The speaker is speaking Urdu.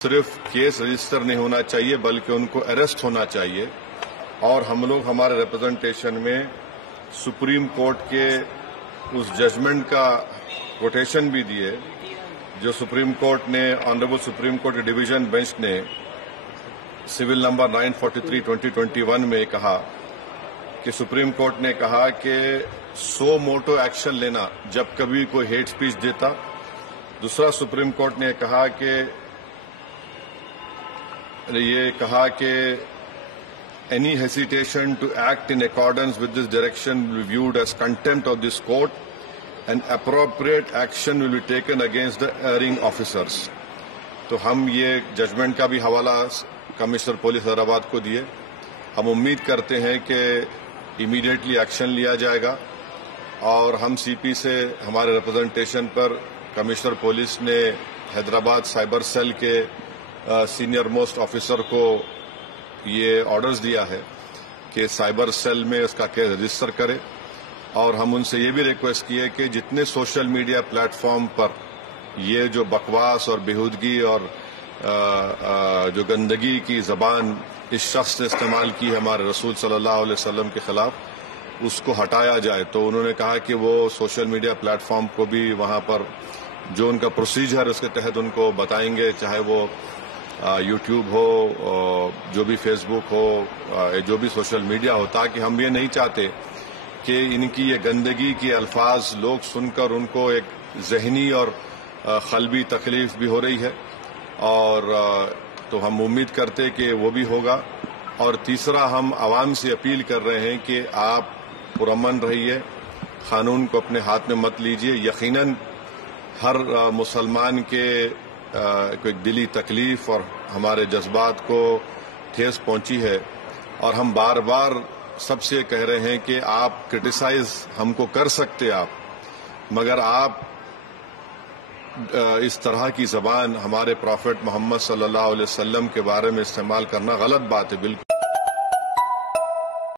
صرف کیس رجسٹر نہیں ہونا چاہیے بلکہ ان کو اریسٹ ہونا چاہیے، اور ہم لوگ ہمارے ریپرزنٹیشن میں سپریم کورٹ کے اس ججمنٹ کا کوٹیشن بھی دیے جو سپریم کورٹ نے honourable supreme court division bench نے سول نمبر 943/2021 میں کہا کہ سپریم کورٹ نے کہا کہ سو موٹو ایکشن لینا جب کبھی کوئی ہیٹ سپیچ دیتا۔ دوسرا سپریم کورٹ نے یہ کہا کہ any hesitation to act in accordance with this direction will be viewed as contempt of this court and appropriate action will be taken against the erring officers۔ تو ہم یہ ججمنٹ کا بھی حوالہ کمشنر پولیس حیدرآباد کو دیے۔ ہم امید کرتے ہیں کہ امیڈیٹلی ایکشن لیا جائے گا، اور ہم سی پی سے ہمارے ریپرزنٹیشن پر کمشنر پولیس نے حیدرآباد سائبر سیل کے سینئر موسٹ آفیسر کو یہ آرڈرز دیا ہے کہ سائبر سیل میں اس کا کیس رجسٹر کرے، اور ہم ان سے یہ بھی ریکویسٹ کیے کہ جتنے سوشل میڈیا پلیٹ فارم پر یہ جو بکواس اور بیہودگی اور جو گندگی کی زبان اس شخص نے استعمال کی ہے ہمارے رسول صلی اللہ علیہ وسلم کے خلاف، اس کو ہٹایا جائے۔ تو انہوں نے کہا کہ وہ سوشل میڈیا پلیٹ فارم کو بھی وہاں پر جو ان کا پروسیجر اس کے تحت ان کو بتائیں گے، چاہے وہ یوٹیوب ہو، جو بھی فیس بک ہو، جو بھی سوشل میڈیا ہو، تاکہ ہم یہ نہیں چاہتے کہ ان کی یہ گندگی کے الفاظ لوگ سن کر ان کو ایک ذہنی اور قلبی تکلیف بھی ہو رہی ہے، اور تو ہم امید کرتے کہ وہ بھی ہوگا۔ اور تیسرا، ہم عوام سے اپیل کر رہے ہیں کہ آپ پرامن رہیے، قانون کو اپنے ہاتھ میں مت لیجیے۔ یقیناً ہر مسلمان کے کوئی دلی تکلیف اور ہمارے جذبات کو ٹھیس پہنچی ہے، اور ہم بار بار سب سے کہہ رہے ہیں کہ آپ کرٹیسائز ہم کو کر سکتے آپ، مگر آپ اس طرح کی زبان ہمارے پروفٹ محمد صلی اللہ علیہ وسلم کے بارے میں استعمال کرنا غلط بات ہے بالکل۔